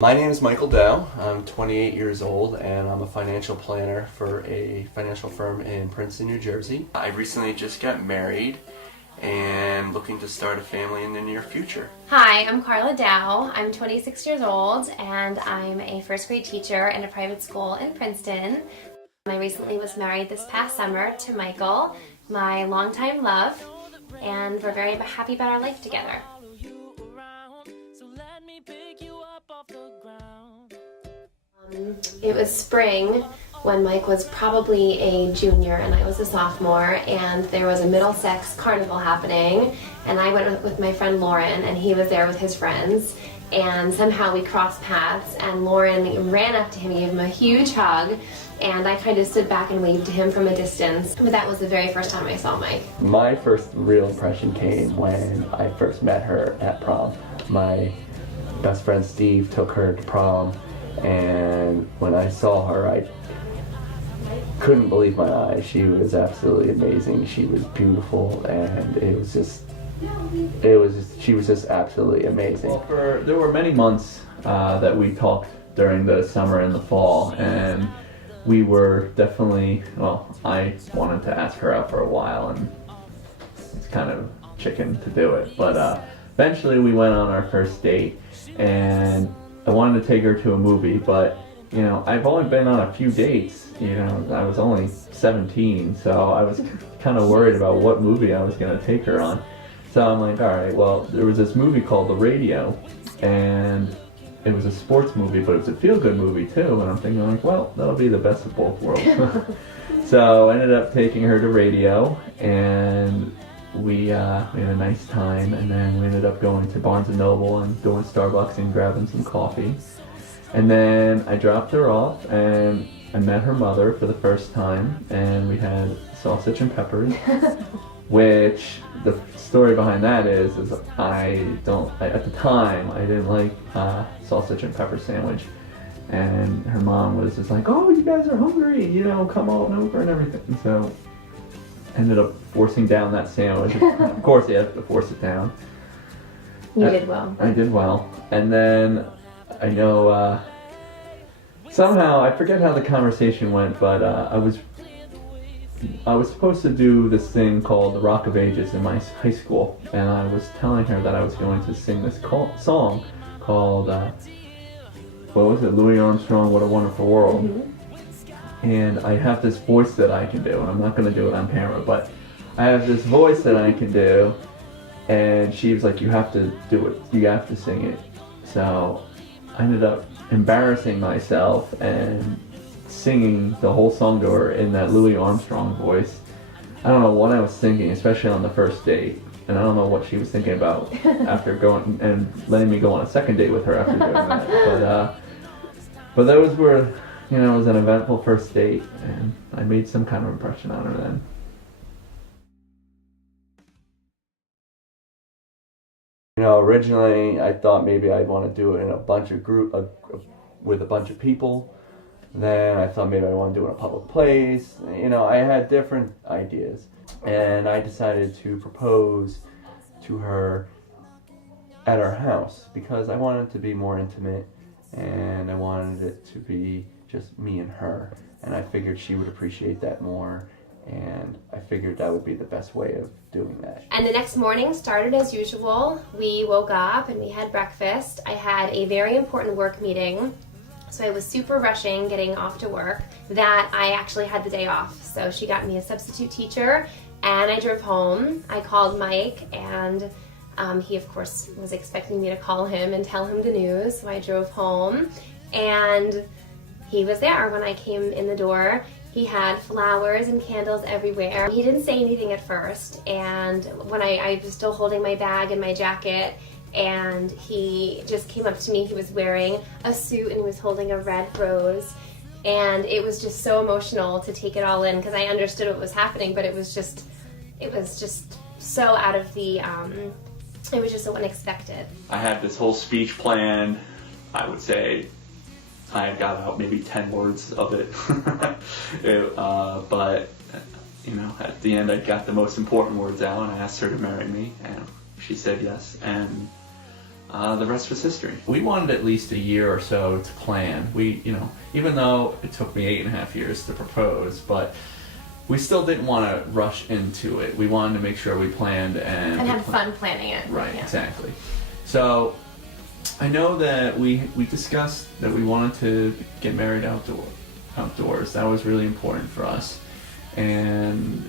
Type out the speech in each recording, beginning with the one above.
My name is Michael Dow. I'm 28 years old and I'm a financial planner for a financial firm in Princeton, New Jersey. I recently just got married and looking to start a family in the near future. Hi, I'm Carla Dow. I'm 26 years old and I'm a first grade teacher in a private school in Princeton. I recently was married this past summer to Michael, my longtime love, and we're very happy about our life together. It was spring when Mike was probably a junior and I was a sophomore, and there was a Middlesex carnival happening, and I went with my friend Lauren and he was there with his friends, and somehow we crossed paths and Lauren ran up to him, gave him a huge hug, and I kind of stood back and waved to him from a distance. But that was the very first time I saw Mike. My first real impression came when I first met her at prom. My best friend Steve took her to prom, and when I saw her, I couldn't believe my eyes. She was absolutely amazing. She was beautiful, and she was just absolutely amazing. Well, there were many months that we talked during the summer and the fall, and we were definitely, I wanted to ask her out for a while, and it's kind of chicken to do it, but eventually we went on our first date, and I wanted to take her to a movie, but I've only been on a few dates. I was only 17, so I was kind of worried about what movie I was going to take her on. So I'm like, all right, well, there was this movie called The Radio, and it was a sports movie, but it was a feel-good movie too, and I'm thinking like, well, that'll be the best of both worlds. So I ended up taking her to Radio, and we had a nice time, and then we ended up going to Barnes & Noble and going to Starbucks and grabbing some coffee. And then I dropped her off, and I met her mother for the first time, and we had sausage and peppers, which the story behind that is at the time, I didn't like sausage and pepper sandwich. And her mom was just like, oh, you guys are hungry, come on over and everything. And so ended up forcing down that sandwich. Of course, you have to force it down. You did well. I did well. And then I know somehow, I forget how the conversation went, but I was supposed to do this thing called the Rock of Ages in my high school, and I was telling her that I was going to sing this song called, what was it, Louis Armstrong, What a Wonderful World. Mm-hmm. And I have this voice that I can do, and I'm not going to do it on camera, but I have this voice that I can do, and she was like, you have to do it, you have to sing it. So I ended up embarrassing myself and singing the whole song to her in that Louis Armstrong voice. I don't know what I was thinking, especially on the first date, and I don't know what she was thinking about after going and letting me go on a second date with her after doing that. But those were, it was an eventful first date, and I made some kind of impression on her then. Originally I thought maybe I'd want to do it in with a bunch of people. Then I thought maybe I want to do it in a public place. I had different ideas, and I decided to propose to her at our house because I wanted it to be more intimate, and I wanted it to be just me and her, and I figured she would appreciate that more, and I figured that would be the best way of doing that. And the next morning started as usual. We woke up and we had breakfast. I had a very important work meeting, so I was super rushing getting off to work that I actually had the day off. So she got me a substitute teacher, and I drove home. I called Mike, and he of course was expecting me to call him and tell him the news, so I drove home, and he was there when I came in the door. He had flowers and candles everywhere. He didn't say anything at first, and when I was still holding my bag and my jacket, and he just came up to me. He was wearing a suit and he was holding a red rose, and it was just so emotional to take it all in because I understood what was happening, but it was just so out of the, it was just so unexpected. I had this whole speech planned. I would say I got out maybe 10 words of it, but at the end I got the most important words out, and I asked her to marry me, and she said yes, and the rest was history. We wanted at least a year or so to plan. We, even though it took me 8.5 years to propose, but we still didn't want to rush into it. We wanted to make sure we planned and had fun planning it. Right, Yeah. exactly. So I know that we discussed that we wanted to get married outdoors. That was really important for us. And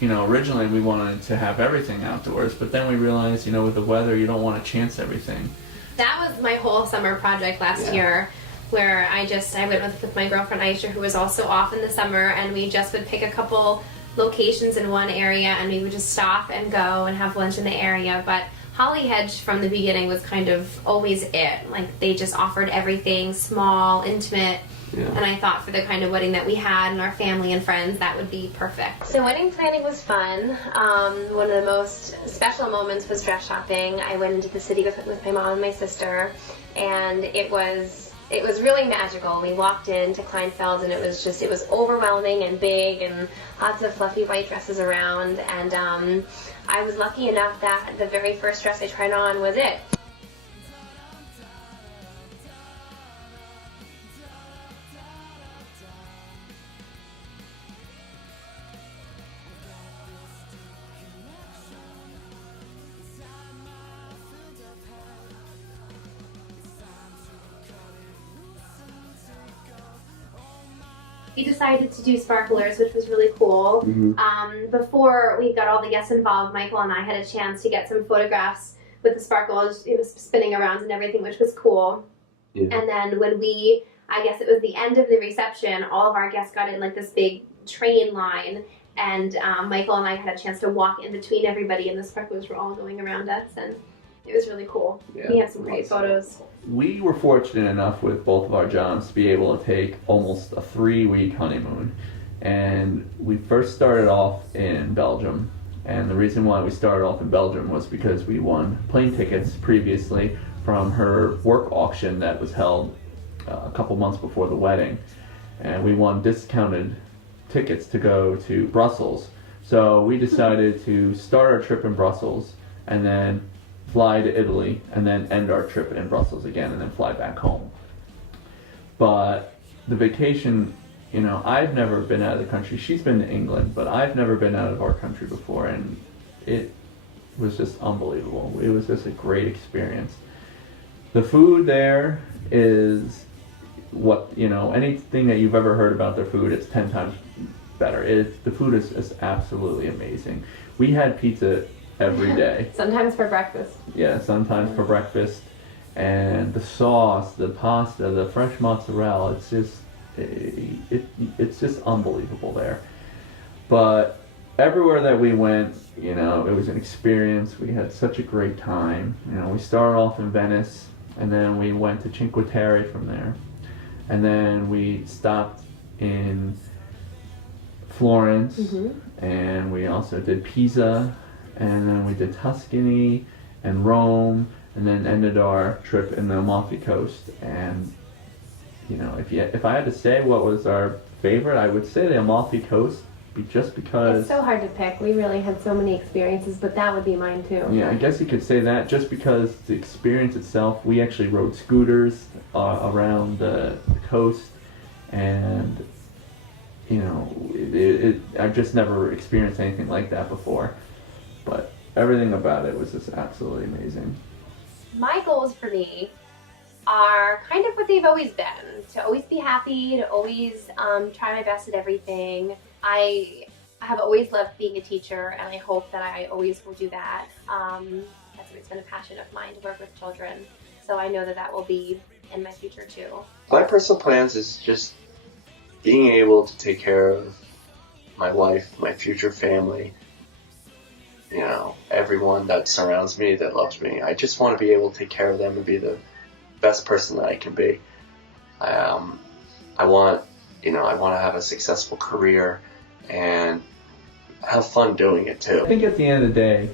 originally we wanted to have everything outdoors, but then we realized, with the weather, you don't want to chance everything. That was my whole summer project last year, where I went with my girlfriend Aisha, who was also off in the summer, and we just would pick a couple locations in one area, and we would just stop and go and have lunch in the area. But Holly Hedge from the beginning was kind of always it. Like, they just offered everything small, intimate. Yeah. And I thought for the kind of wedding that we had and our family and friends, that would be perfect. So wedding planning was fun. One of the most special moments was dress shopping. I went into the city with my mom and my sister, and it was really magical. We walked into Kleinfeld, and it was overwhelming and big, and lots of fluffy white dresses around. And I was lucky enough that the very first dress I tried on was it. We decided to do sparklers, which was really cool. Mm-hmm. Before we got all the guests involved, Michael and I had a chance to get some photographs with the sparkles, spinning around and everything, which was cool. Yeah. And then when I guess it was the end of the reception, all of our guests got in like this big train line, and Michael and I had a chance to walk in between everybody, and the sparklers were all going around us, and it was really cool. Yeah. We have some great photos. We were fortunate enough with both of our jobs to be able to take almost a 3-week honeymoon. And we first started off in Belgium. And the reason why we started off in Belgium was because we won plane tickets previously from her work auction that was held a couple months before the wedding. And we won discounted tickets to go to Brussels. So we decided to start our trip in Brussels and then fly to Italy, and then end our trip in Brussels again, and then fly back home. But the vacation, I've never been out of the country. She's been to England, but I've never been out of our country before, and it was just unbelievable. It was just a great experience. The food there is anything that you've ever heard about their food, it's 10 times better. The food is absolutely amazing. We had pizza every day. Sometimes for breakfast. Yeah, sometimes for breakfast. And the sauce, the pasta, the fresh mozzarella, it's just unbelievable there. But everywhere that we went, it was an experience. We had such a great time. We started off in Venice, and then we went to Cinque Terre from there. And then we stopped in Florence, and we also did Pisa, and then we did Tuscany and Rome, and then ended our trip in the Amalfi Coast. And if I had to say what was our favorite, I would say the Amalfi Coast, just because It's so hard to pick. We really had so many experiences, but that would be mine too. Yeah, I guess you could say that, just because the experience itself. We actually rode scooters around the coast, and I've just never experienced anything like that before. But everything about it was just absolutely amazing. My goals for me are kind of what they've always been. To always be happy, to always try my best at everything. I have always loved being a teacher, and I hope that I always will do that. That's always been a passion of mine, to work with children. So I know that will be in my future too. My personal plans is just being able to take care of my wife, my future family, everyone that surrounds me, that loves me. I just want to be able to take care of them and be the best person that I can be. I want to have a successful career and have fun doing it too. I think at the end of the day,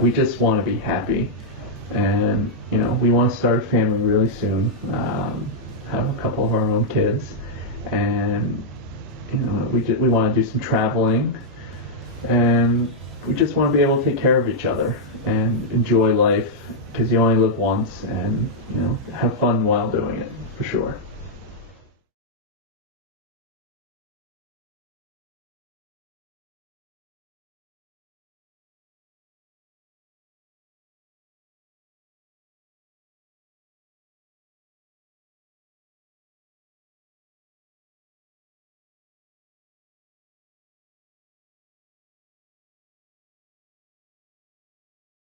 we just want to be happy, and we want to start a family really soon, have a couple of our own kids, and we want to do some traveling, and we just want to be able to take care of each other. and enjoy life, because you only live once, and have fun while doing it, for sure.